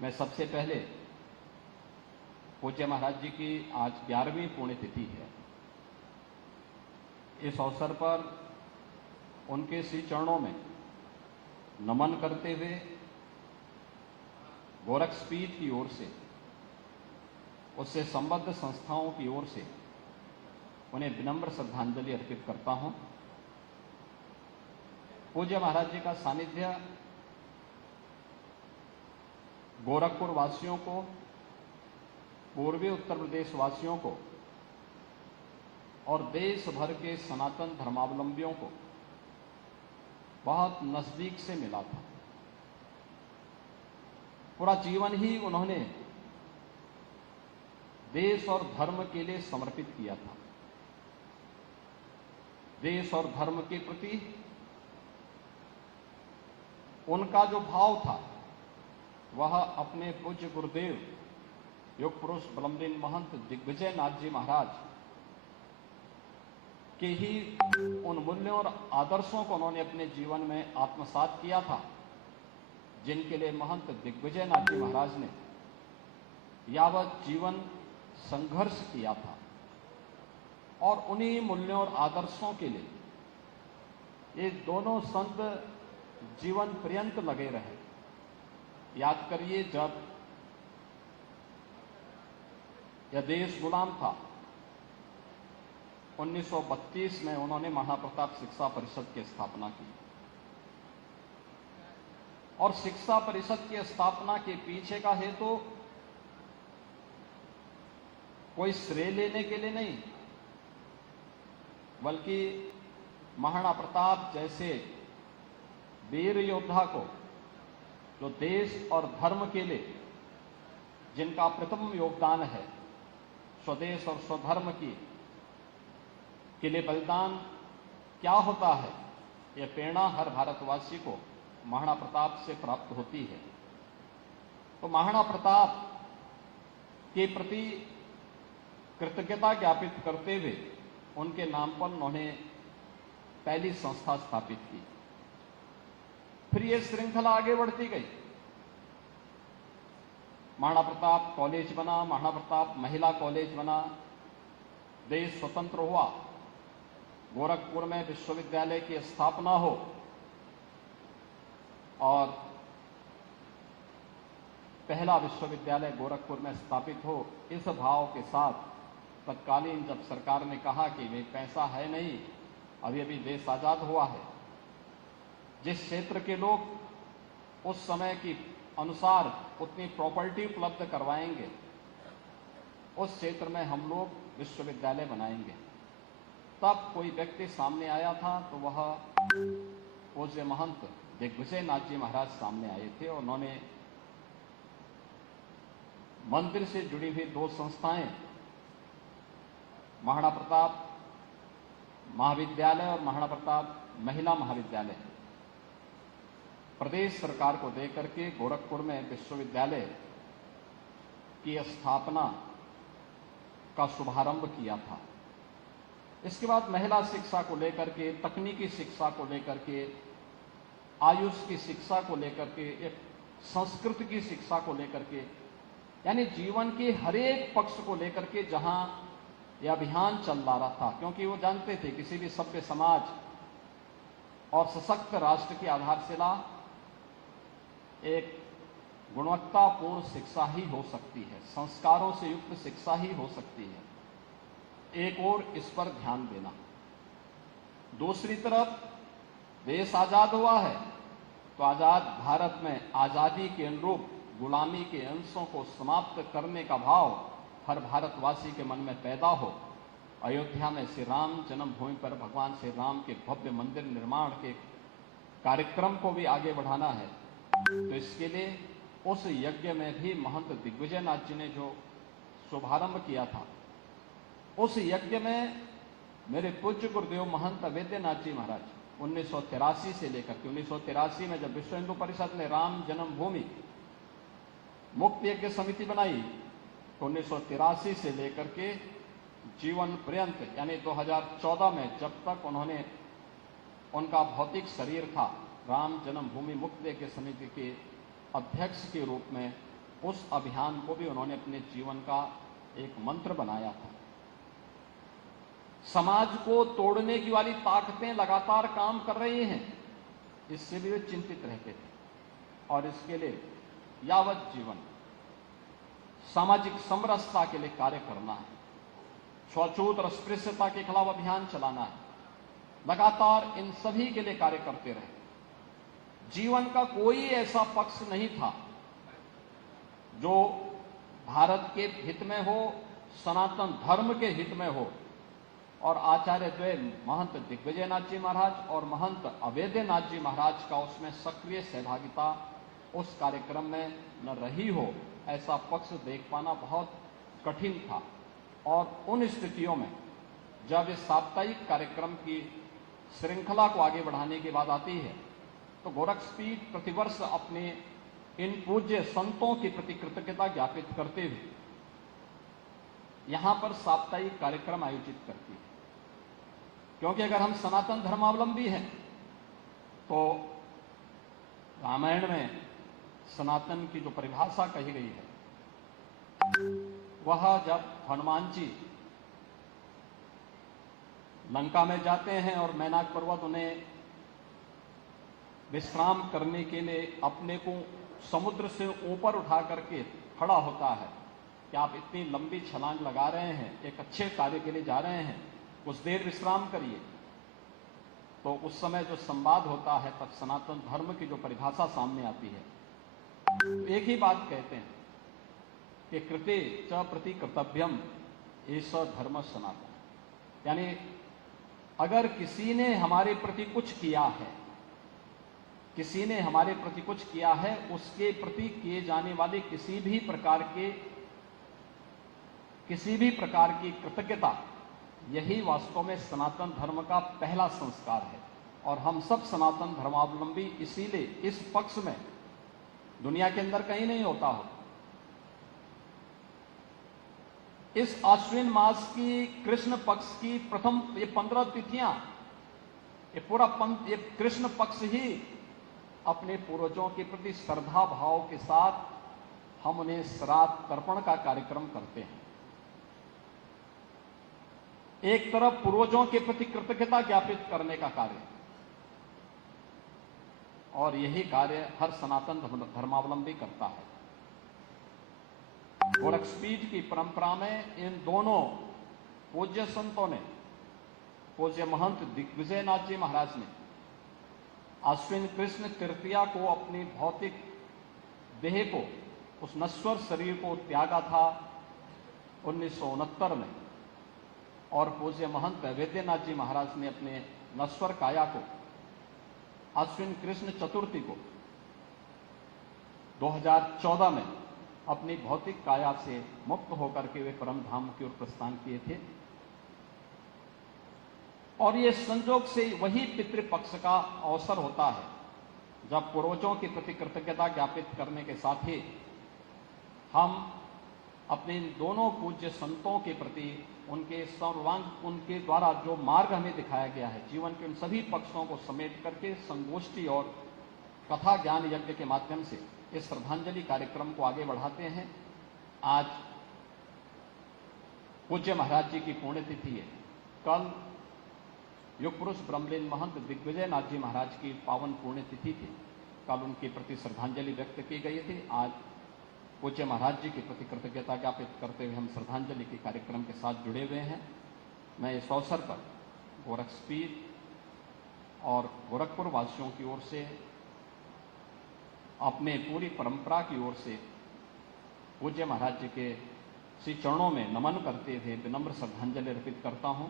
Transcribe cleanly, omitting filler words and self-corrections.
मैं सबसे पहले पूज्य महाराज जी की आज 11वीं पुण्यतिथि है। इस अवसर पर उनके श्री चरणों में नमन करते हुए गोरक्षपीठ की ओर से, उससे संबद्ध संस्थाओं की ओर से उन्हें विनम्र श्रद्धांजलि अर्पित करता हूं। पूज्य महाराज जी का सानिध्य गोरखपुर वासियों को, पूर्वी उत्तर प्रदेश वासियों को और देश भर के सनातन धर्मावलंबियों को बहुत नजदीक से मिला था। पूरा जीवन ही उन्होंने देश और धर्म के लिए समर्पित किया था। देश और धर्म के प्रति उनका जो भाव था वह अपने पूज्य गुरुदेव योग पुरुष ब्रह्मलीन महंत दिग्विजय नाथ जी महाराज के ही उन मूल्यों और आदर्शों को उन्होंने अपने जीवन में आत्मसात किया था, जिनके लिए महंत दिग्विजय नाथ जी महाराज ने यावत जीवन संघर्ष किया था। और उन्हीं मूल्यों और आदर्शों के लिए ये दोनों संत जीवन पर्यंत लगे रहे। याद करिए, जब यह देश गुलाम था, 1932 में उन्होंने महाप्रताप शिक्षा परिषद की स्थापना की। और शिक्षा परिषद की स्थापना के पीछे का हेतु कोई श्रेय लेने के लिए नहीं, बल्कि महाराणा प्रताप जैसे वीर योद्धा को, जो देश और धर्म के लिए जिनका प्रथम योगदान है, स्वदेश और स्वधर्म के लिए बलिदान क्या होता है, यह प्रेरणा हर भारतवासी को महाराणा प्रताप से प्राप्त होती है। तो महाराणा प्रताप के प्रति कृतज्ञता ज्ञापित करते हुए उनके नाम पर उन्होंने पहली संस्था स्थापित की। फिर यह श्रृंखला आगे बढ़ती गई। महाराणा प्रताप कॉलेज बना, महाराणा प्रताप महिला कॉलेज बना, देश स्वतंत्र हुआ, गोरखपुर में विश्वविद्यालय की स्थापना हो और पहला विश्वविद्यालय गोरखपुर में स्थापित हो। इस भाव के साथ तत्कालीन जब सरकार ने कहा कि भाई पैसा है नहीं, अभी देश आजाद हुआ है, जिस क्षेत्र के लोग उस समय की अनुसार उतनी प्रॉपर्टी उपलब्ध करवाएंगे, उस क्षेत्र में हम लोग विश्वविद्यालय बनाएंगे। तब कोई व्यक्ति सामने आया था, तो वह पूज्य महंत दिग्विजय नाथ जी महाराज सामने आए थे। उन्होंने मंदिर से जुड़ी हुई दो संस्थाएं, महाराणा प्रताप महाविद्यालय और महाराणा प्रताप महिला महाविद्यालय, प्रदेश सरकार को देकर के गोरखपुर में विश्वविद्यालय की स्थापना का शुभारंभ किया था। इसके बाद महिला शिक्षा को लेकर के, तकनीकी शिक्षा को लेकर के, आयुष की शिक्षा को लेकर के, एक संस्कृत की शिक्षा को लेकर के, यानी जीवन के हर एक पक्ष को लेकर के जहां यह अभियान चल रहा था, क्योंकि वो जानते थे किसी भी सभ्य समाज और सशक्त राष्ट्र की आधारशिला एक गुणवत्तापूर्ण शिक्षा ही हो सकती है, संस्कारों से युक्त शिक्षा ही हो सकती है। एक और इस पर ध्यान देना। दूसरी तरफ देश आजाद हुआ है, तो आजाद भारत में आजादी के अनुरूप गुलामी के अंशों को समाप्त करने का भाव हर भारतवासी के मन में पैदा हो। अयोध्या में श्री राम जन्मभूमि पर भगवान श्री राम के भव्य मंदिर निर्माण के कार्यक्रम को भी आगे बढ़ाना है। तो इसके लिए उस यज्ञ में भी महंत दिग्विजय नाथ जी ने जो शुभारंभ किया था, उस यज्ञ में मेरे पूज्य गुरुदेव महंत अवेद्यनाथ जी महाराज 1983 से लेकर के 1983 में जब विश्व हिंदू परिषद ने राम जन्मभूमि मुक्त यज्ञ समिति बनाई, तो 1983 से लेकर के जीवन पर्यंत यानी 2014 में जब तक उन्होंने उनका भौतिक शरीर था, राम जन्मभूमि मुक्त यज्ञ समिति के अध्यक्ष के रूप में उस अभियान को भी उन्होंने अपने जीवन का एक मंत्र बनाया था। समाज को तोड़ने की वाली ताकतें लगातार काम कर रही हैं, इससे भी वे चिंतित रहते थे और इसके लिए यावत जीवन सामाजिक समरसता के लिए कार्य करना है, छूआछूत और अस्पृश्यता के खिलाफ अभियान चलाना है, लगातार इन सभी के लिए कार्य करते रहे। जीवन का कोई ऐसा पक्ष नहीं था जो भारत के हित में हो, सनातन धर्म के हित में हो। और आचार्य द्वय महंत दिग्विजयनाथ जी महाराज और महंत अवैधनाथ जी महाराज का उसमें सक्रिय सहभागिता उस कार्यक्रम में न रही हो, ऐसा पक्ष देख पाना बहुत कठिन था। और उन स्थितियों में जब इस साप्ताहिक कार्यक्रम की श्रृंखला को आगे बढ़ाने की बात आती है, तो गोरक्षपीठ प्रतिवर्ष अपने इन पूज्य संतों के प्रति कृतज्ञता ज्ञापित करते हुए यहां पर साप्ताहिक कार्यक्रम आयोजित करती है। क्योंकि अगर हम सनातन धर्मावलंबी हैं तो रामायण में सनातन की जो परिभाषा कही गई है, वह जब हनुमान जी लंका में जाते हैं और मैनाक पर्वत उन्हें विश्राम करने के लिए अपने को समुद्र से ऊपर उठा करके खड़ा होता है कि आप इतनी लंबी छलांग लगा रहे हैं, एक अच्छे कार्य के लिए जा रहे हैं, कुछ देर विश्राम करिए। तो उस समय जो संवाद होता है तब सनातन धर्म की जो परिभाषा सामने आती है, तो एक ही बात कहते हैं कि कृते च प्रति कर्तव्यम एष धर्म सनातन। यानी अगर किसी ने हमारे प्रति कुछ किया है, किसी ने हमारे प्रति कुछ किया है, उसके प्रति किए जाने वाले किसी भी प्रकार की कृतज्ञता, यही वास्तव में सनातन धर्म का पहला संस्कार है। और हम सब सनातन धर्मावलंबी इसीलिए इस पक्ष में दुनिया के अंदर कहीं नहीं होता हो। इस आश्विन मास की कृष्ण पक्ष की प्रथम ये 15 तिथियां, ये कृष्ण पक्ष ही अपने पूर्वजों के प्रति श्रद्धा भाव के साथ हम उन्हें श्राद्ध तर्पण का कार्यक्रम करते हैं। एक तरफ पूर्वजों के प्रति कृतज्ञता ज्ञापित करने का कार्य, और यही कार्य हर सनातन धर्मावलंबी करता है। गोरक्षपीठ की परंपरा में इन दोनों पूज्य संतों ने, पूज्य महंत दिग्विजयनाथ जी महाराज ने आश्विन कृष्ण तृतीया को अपनी भौतिक देह को, उस नश्वर शरीर को त्यागा था 1969 में, और पूज्य महंत अवैधनाथ जी महाराज ने अपने नश्वर काया को आश्विन कृष्ण चतुर्थी को 2014 में अपनी भौतिक काया से मुक्त होकर के वे परम धाम की ओर प्रस्थान किए थे। और ये संजोग से वही पितृपक्ष का अवसर होता है जब पूर्वजों के प्रति कृतज्ञता ज्ञापित करने के साथ ही हम अपने दोनों पूज्य संतों के प्रति उनके सर्वांग, उनके द्वारा जो मार्ग हमें दिखाया गया है, जीवन के उन सभी पक्षों को समेट करके संगोष्ठी और कथा ज्ञान यज्ञ के माध्यम से इस श्रद्धांजलि कार्यक्रम को आगे बढ़ाते हैं। आज पूज्य महाराज जी की पुण्यतिथि है। कल युग पुरुष ब्रह्मलीन महंत दिग्विजयनाथ जी महाराज की पावन पुण्यतिथि थी। कल उनके प्रति श्रद्धांजलि व्यक्त की गई थी। आज पूज्य महाराज जी के प्रति कृतज्ञता ज्ञापित करते हुए हम श्रद्धांजलि के कार्यक्रम के साथ जुड़े हुए हैं। मैं इस अवसर पर गोरक्षपीठ और गोरखपुर वासियों की ओर से, अपने पूरी परंपरा की ओर से पूज्य महाराज जी के श्री चरणों में नमन करते हुए विनम्र श्रद्धांजलि अर्पित करता हूं।